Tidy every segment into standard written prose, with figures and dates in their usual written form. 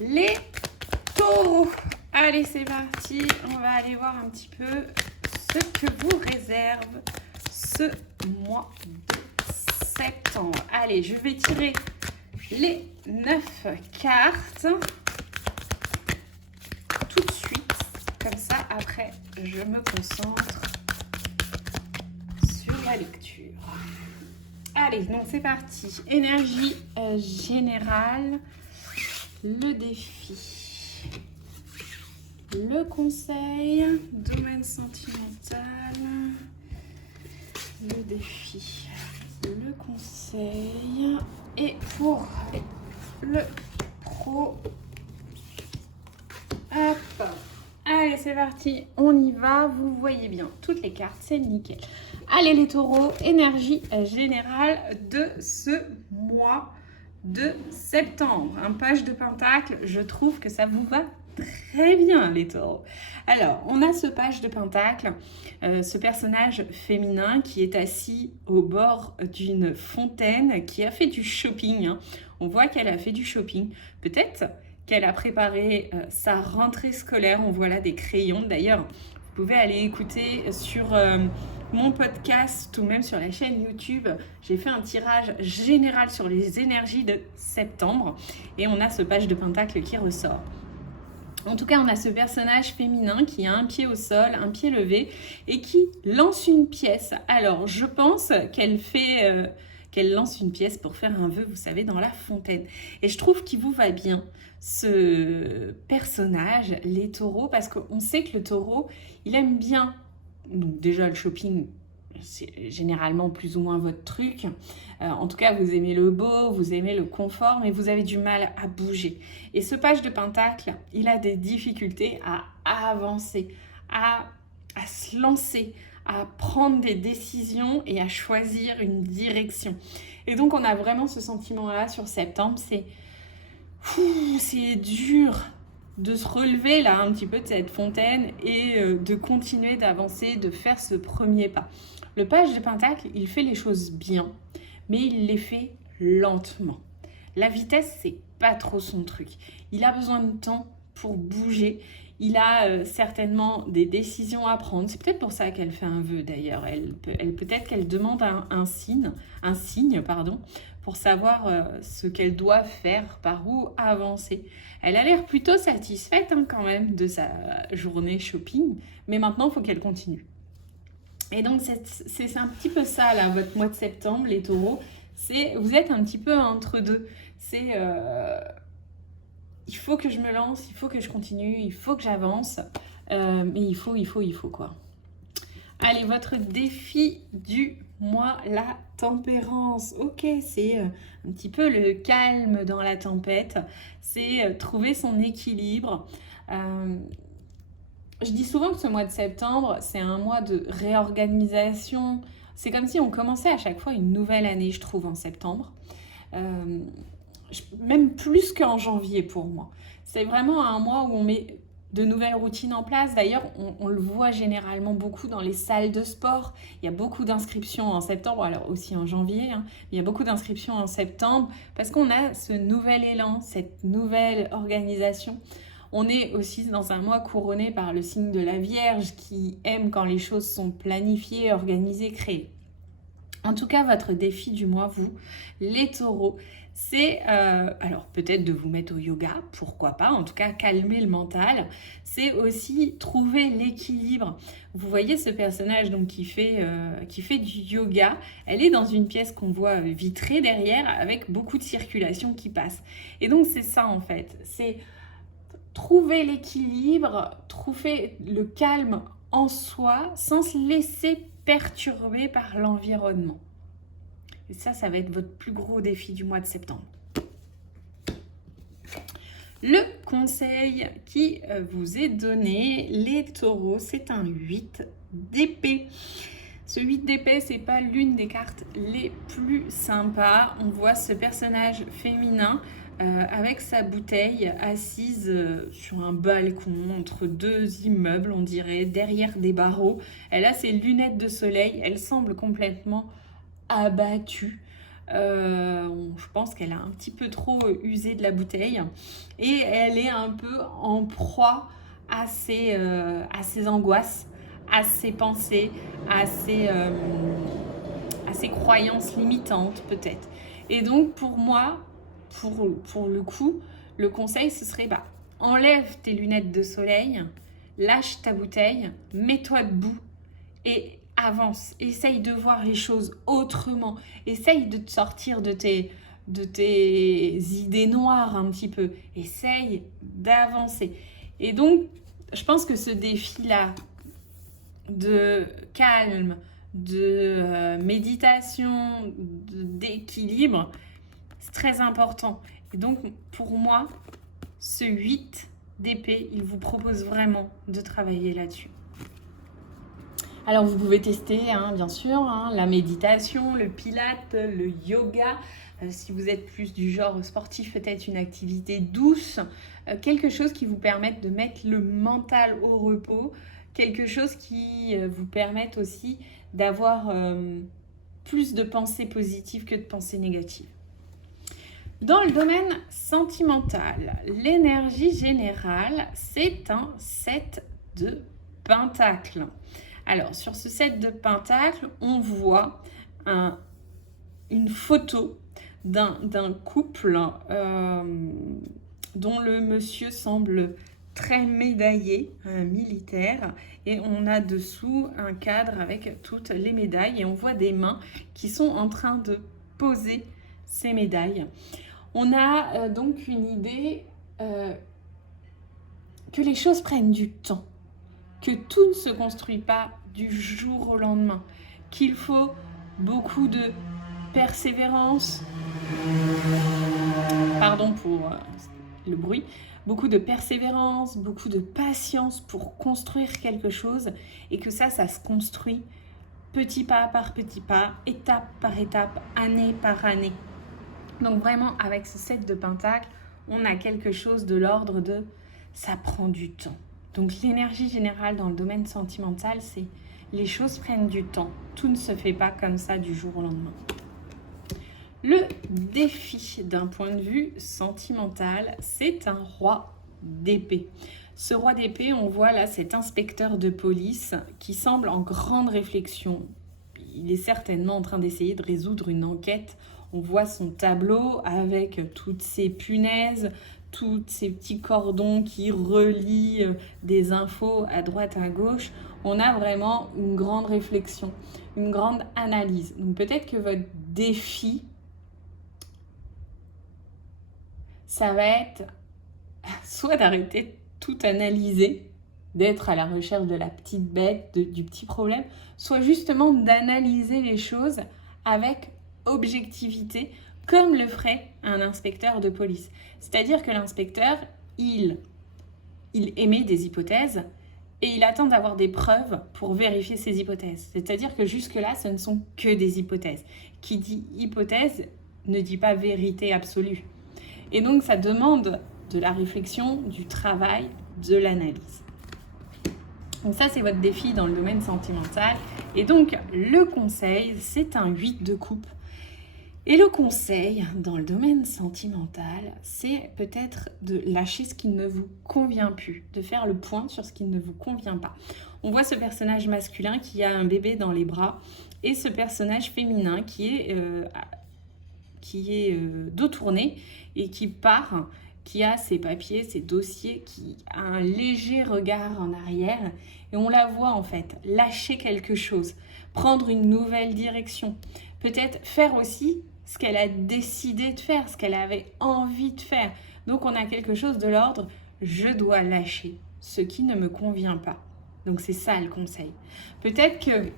les taureaux. Allez, c'est parti. On va aller voir un petit peu ce que vous réserve ce mois de septembre. Allez, je vais tirer les 9 cartes tout de suite. Comme ça, après, je me concentre sur la lecture. Allez, donc c'est parti. Énergie générale, le défi, le conseil, domaine sentimental, le défi, le conseil et pour le pro. Hop. Allez, c'est parti, on y va. Vous voyez bien, toutes les cartes, c'est nickel. Allez les taureaux, énergie générale de ce mois de septembre. Un page de pentacle, je trouve que ça vous va très bien les taureaux. Alors, on a ce page de pentacle, ce personnage féminin qui est assis au bord d'une fontaine, qui a fait du shopping. Hein. On voit qu'elle a fait du shopping. Peut-être qu'elle a préparé sa rentrée scolaire. On voit là des crayons. D'ailleurs, vous pouvez aller écouter sur mon podcast ou même sur la chaîne YouTube. J'ai fait un tirage général sur les énergies de septembre et on a ce page de pentacle qui ressort. En tout cas, on a ce personnage féminin qui a un pied au sol, un pied levé et qui lance une pièce. Alors, je pense qu'elle lance une pièce pour faire un vœu, vous savez, dans la fontaine. Et je trouve qu'il vous va bien, ce personnage, les taureaux, parce qu'on sait que le taureau, il aime bien, donc déjà le shopping, c'est généralement plus ou moins votre truc. En tout cas, vous aimez le beau, vous aimez le confort, mais vous avez du mal à bouger. Et ce page de pentacle, il a des difficultés à avancer, à se lancer, à prendre des décisions et à choisir une direction. Et donc, on a vraiment ce sentiment-là sur septembre, c'est dur de se relever là un petit peu de cette fontaine et de continuer d'avancer, de faire ce premier pas. Le page de pentacle, il fait les choses bien, mais il les fait lentement. La vitesse, c'est pas trop son truc. Il a besoin de temps pour bouger. Il a certainement des décisions à prendre. C'est peut-être pour ça qu'elle fait un vœu d'ailleurs. Peut-être qu'elle demande un signe, pour savoir ce qu'elle doit faire, par où avancer. Elle a l'air plutôt satisfaite quand même de sa journée shopping, mais maintenant il faut qu'elle continue. Et donc c'est un petit peu ça là, votre mois de septembre, les taureaux. Vous êtes un petit peu entre deux. Il faut que je me lance, il faut que je continue, il faut que j'avance. Mais il faut quoi. Allez, votre défi du mois, la tempérance. Ok, c'est un petit peu le calme dans la tempête. C'est trouver son équilibre. Je dis souvent que ce mois de septembre, c'est un mois de réorganisation. C'est comme si on commençait à chaque fois une nouvelle année, je trouve, en septembre. Même plus qu'en janvier pour moi. C'est vraiment un mois où on met de nouvelles routines en place. D'ailleurs, on le voit généralement beaucoup dans les salles de sport. Il y a beaucoup d'inscriptions en septembre, alors aussi en janvier. Il y a beaucoup d'inscriptions en septembre parce qu'on a ce nouvel élan, cette nouvelle organisation. On est aussi dans un mois couronné par le signe de la Vierge qui aime quand les choses sont planifiées, organisées, créées. En tout cas, votre défi du mois, vous, les taureaux, c'est, alors peut-être de vous mettre au yoga, pourquoi pas, en tout cas calmer le mental, c'est aussi trouver l'équilibre. Vous voyez ce personnage donc qui fait du yoga, elle est dans une pièce qu'on voit vitrée derrière avec beaucoup de circulation qui passe. Et donc c'est ça en fait, c'est trouver l'équilibre, trouver le calme en soi sans se laisser perturbé par l'environnement. Et ça va être votre plus gros défi du mois de septembre. Le conseil qui vous est donné, les taureaux, c'est un 8 d'épée. Ce 8 d'épée, c'est pas l'une des cartes les plus sympas. On voit ce personnage féminin avec sa bouteille assise sur un balcon entre deux immeubles, on dirait, derrière des barreaux. Elle a ses lunettes de soleil, elle semble complètement abattue. Je pense qu'elle a un petit peu trop usé de la bouteille et elle est un peu en proie à ses angoisses, à ses pensées, à ses croyances limitantes peut-être. Et donc pour moi, pour le coup, le conseil ce serait enlève tes lunettes de soleil, lâche ta bouteille, mets-toi debout et avance. Essaye de voir les choses autrement. Essaye de te sortir de tes idées noires un petit peu. Essaye d'avancer. Et donc, je pense que ce défi-là de calme, de méditation, d'équilibre, c'est très important. Et donc, pour moi, ce 8 d'épée, il vous propose vraiment de travailler là-dessus. Alors, vous pouvez tester, bien sûr, la méditation, le pilate, le yoga. Si vous êtes plus du genre sportif, peut-être une activité douce. Quelque chose qui vous permette de mettre le mental au repos. Quelque chose qui vous permette aussi d'avoir plus de pensées positives que de pensées négatives. Dans le domaine sentimental, l'énergie générale, c'est un 7 de pentacles. Alors, sur ce 7 de pentacles, on voit une photo d'un couple dont le monsieur semble très médaillé, militaire, et on a dessous un cadre avec toutes les médailles et on voit des mains qui sont en train de poser ces médailles. On a donc une idée que les choses prennent du temps, que tout ne se construit pas du jour au lendemain, qu'il faut beaucoup de persévérance, pardon pour le bruit, beaucoup de persévérance, beaucoup de patience pour construire quelque chose et que ça se construit petit pas par petit pas, étape par étape, année par année. Donc vraiment, avec ce 7 de pentacles, on a quelque chose de l'ordre de « ça prend du temps ». Donc l'énergie générale dans le domaine sentimental, c'est les choses prennent du temps. Tout ne se fait pas comme ça du jour au lendemain. Le défi d'un point de vue sentimental, c'est un roi d'épée. Ce roi d'épée, on voit là cet inspecteur de police qui semble en grande réflexion. Il est certainement en train d'essayer de résoudre une enquête. On voit son tableau avec toutes ces punaises, tous ces petits cordons qui relient des infos à droite à gauche. On a vraiment une grande réflexion, une grande analyse. Donc peut-être que votre défi, ça va être soit d'arrêter de tout analyser, d'être à la recherche de la petite bête, du petit problème, soit justement d'analyser les choses avec objectivité, comme le ferait un inspecteur de police. C'est-à-dire que l'inspecteur, il émet des hypothèses et il attend d'avoir des preuves pour vérifier ces hypothèses. C'est-à-dire que jusque-là, ce ne sont que des hypothèses. Qui dit hypothèse ne dit pas vérité absolue. Et donc, ça demande de la réflexion, du travail, de l'analyse. Donc ça, c'est votre défi dans le domaine sentimental. Et donc, le conseil, c'est un 8 de coupe. Et le conseil dans le domaine sentimental, c'est peut-être de lâcher ce qui ne vous convient plus, de faire le point sur ce qui ne vous convient pas. On voit ce personnage masculin qui a un bébé dans les bras et ce personnage féminin qui est dos tourné et qui part, qui a ses papiers, ses dossiers, qui a un léger regard en arrière. Et on la voit en fait lâcher quelque chose, prendre une nouvelle direction. Peut-être faire aussi ce qu'elle a décidé de faire, ce qu'elle avait envie de faire. Donc on a quelque chose de l'ordre, je dois lâcher ce qui ne me convient pas. Donc c'est ça le conseil. Peut-être que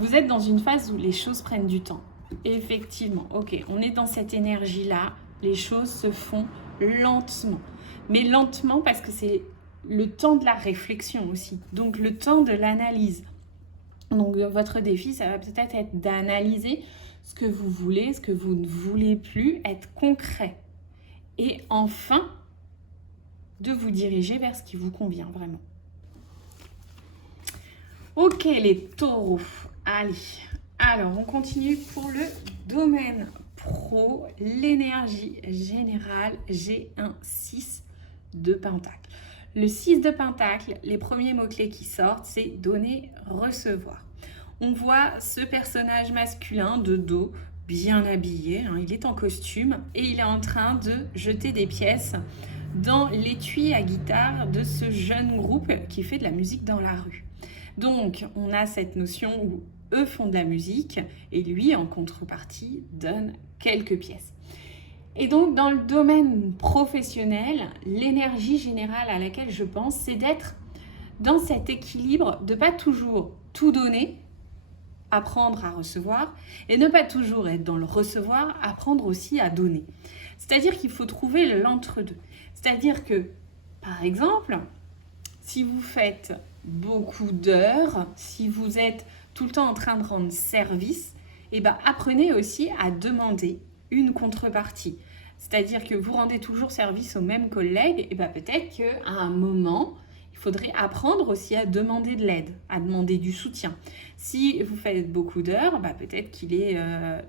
vous êtes dans une phase où les choses prennent du temps. Effectivement, ok, on est dans cette énergie-là, les choses se font lentement. Mais lentement parce que c'est le temps de la réflexion aussi, donc le temps de l'analyse. Donc votre défi, ça va peut-être être d'analyser ce que vous voulez, ce que vous ne voulez plus, être concret. Et enfin, de vous diriger vers ce qui vous convient vraiment. Ok les taureaux, allez, Alors, on continue pour le domaine pro, l'énergie générale. J'ai un 6 de pentacle. Le 6 de pentacle, les premiers mots-clés qui sortent, c'est donner, recevoir. On voit ce personnage masculin de dos, bien habillé, hein, il est en costume et il est en train de jeter des pièces dans l'étui à guitare de ce jeune groupe qui fait de la musique dans la rue. Donc, on a cette notion où eux font de la musique et lui, en contrepartie, donne quelques pièces. Et donc, dans le domaine professionnel, l'énergie générale à laquelle je pense, c'est d'être dans cet équilibre, de ne pas toujours tout donner, apprendre à recevoir, et ne pas toujours être dans le recevoir, apprendre aussi à donner. C'est-à-dire qu'il faut trouver l'entre-deux. C'est-à-dire que, par exemple, si vous faites beaucoup d'heures, si vous êtes tout le temps en train de rendre service, eh ben, apprenez aussi à demander une contrepartie. C'est-à-dire que vous rendez toujours service aux mêmes collègues, et ben, peut-être qu'à un moment, il faudrait apprendre aussi à demander de l'aide, à demander du soutien. Si vous faites beaucoup d'heures, bah peut-être qu'il est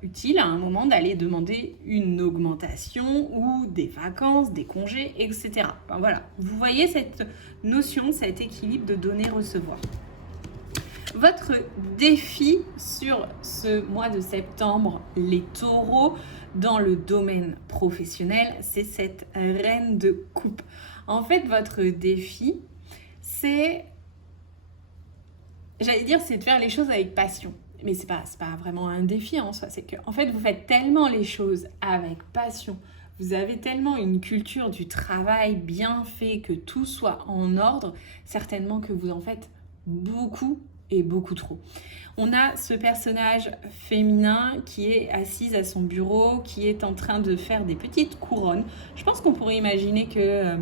utile à un moment d'aller demander une augmentation ou des vacances, des congés, etc. Enfin, voilà, vous voyez cette notion, cet équilibre de donner-recevoir. Votre défi sur ce mois de septembre, les taureaux, dans le domaine professionnel, c'est cette reine de coupe. En fait, votre défi, c'est, j'allais dire, c'est de faire les choses avec passion. Mais c'est pas vraiment un défi en soi. C'est que, en fait, vous faites tellement les choses avec passion. Vous avez tellement une culture du travail bien fait, que tout soit en ordre, certainement que vous en faites beaucoup et beaucoup trop. On a ce personnage féminin qui est assise à son bureau, qui est en train de faire des petites couronnes. Je pense qu'on pourrait imaginer que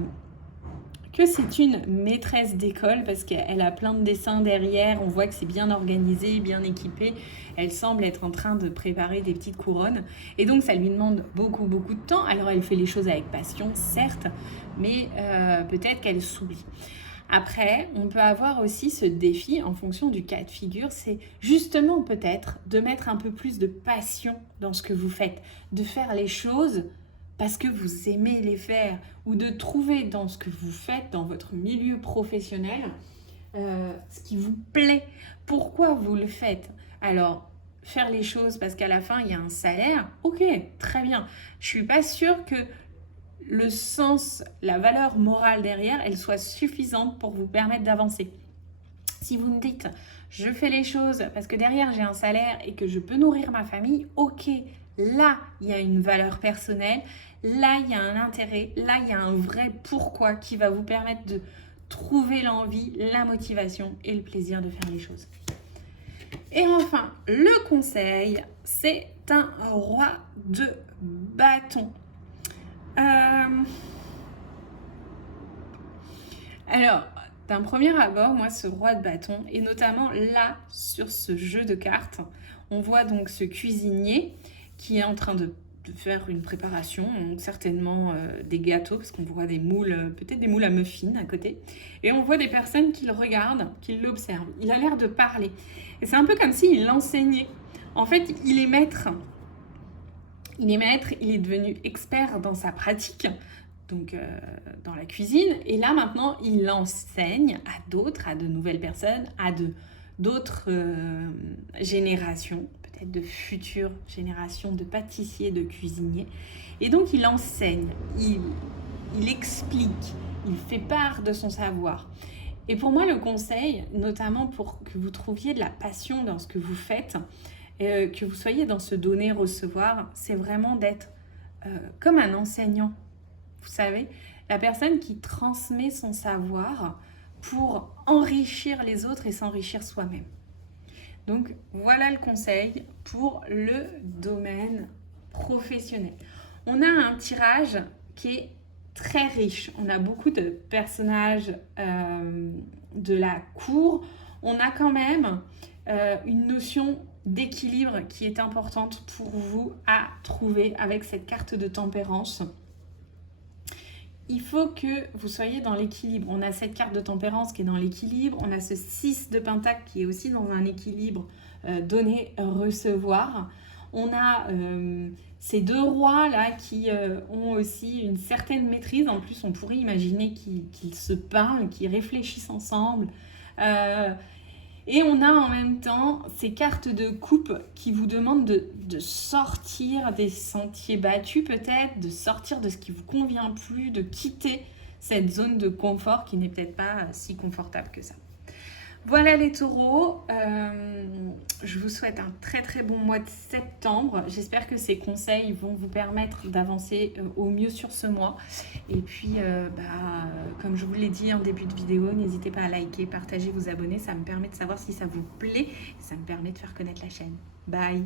c'est une maîtresse d'école parce qu'elle a plein de dessins derrière, on voit que c'est bien organisé, bien équipé. Elle semble être en train de préparer des petites couronnes et donc ça lui demande beaucoup de temps. Alors elle fait les choses avec passion, certes, mais peut-être qu'elle s'oublie. Après, on peut avoir aussi ce défi en fonction du cas de figure, c'est justement peut-être de mettre un peu plus de passion dans ce que vous faites, de faire les choses parce que vous aimez les faire, ou de trouver dans ce que vous faites, dans votre milieu professionnel, ce qui vous plaît. Pourquoi vous le faites? Alors, faire les choses parce qu'à la fin, il y a un salaire, ok, très bien. Je suis pas sûre que le sens, la valeur morale derrière, elle soit suffisante pour vous permettre d'avancer. Si vous me dites, je fais les choses parce que derrière j'ai un salaire et que je peux nourrir ma famille, ok, là il y a une valeur personnelle, là il y a un intérêt, là il y a un vrai pourquoi qui va vous permettre de trouver l'envie, la motivation et le plaisir de faire les choses. Et enfin, le conseil, c'est un roi de bâton. Alors, d'un premier abord, moi, ce roi de bâton, et notamment là, sur ce jeu de cartes, on voit donc ce cuisinier qui est en train de faire une préparation, donc certainement des gâteaux, parce qu'on voit des moules, peut-être des moules à muffins à côté, et on voit des personnes qui le regardent, qui l'observent. Il a l'air de parler, et c'est un peu comme s'il enseignait. En fait, il est maître, il est devenu expert dans sa pratique, donc dans la cuisine, et là maintenant il enseigne à d'autres, à de nouvelles personnes, à d'autres générations, peut-être de futures générations de pâtissiers, de cuisiniers, et donc il enseigne, il explique, il fait part de son savoir. Et pour moi, le conseil, notamment pour que vous trouviez de la passion dans ce que vous faites, que vous soyez dans ce donner-recevoir, c'est vraiment d'être comme un enseignant. Vous savez, la personne qui transmet son savoir pour enrichir les autres et s'enrichir soi-même. Donc, voilà le conseil pour le domaine professionnel. On a un tirage qui est très riche. On a beaucoup de personnages de la cour. On a quand même une notion d'équilibre qui est importante pour vous à trouver avec cette carte de tempérance. il faut que vous soyez dans l'équilibre. On a cette carte de tempérance qui est dans l'équilibre. On a ce 6 de pentacle qui est aussi dans un équilibre donner-recevoir. On a ces deux rois là qui ont aussi une certaine maîtrise. En plus, on pourrait imaginer qu'ils se parlent, qu'ils réfléchissent ensemble. Et on a en même temps ces cartes de coupe qui vous demandent de sortir des sentiers battus peut-être, de sortir de ce qui vous convient plus, de quitter cette zone de confort qui n'est peut-être pas si confortable que ça. Voilà les taureaux, je vous souhaite un très très bon mois de septembre. J'espère que ces conseils vont vous permettre d'avancer au mieux sur ce mois. Et puis, comme je vous l'ai dit en début de vidéo, n'hésitez pas à liker, partager, vous abonner. Ça me permet de savoir si ça vous plaît et ça me permet de faire connaître la chaîne. Bye!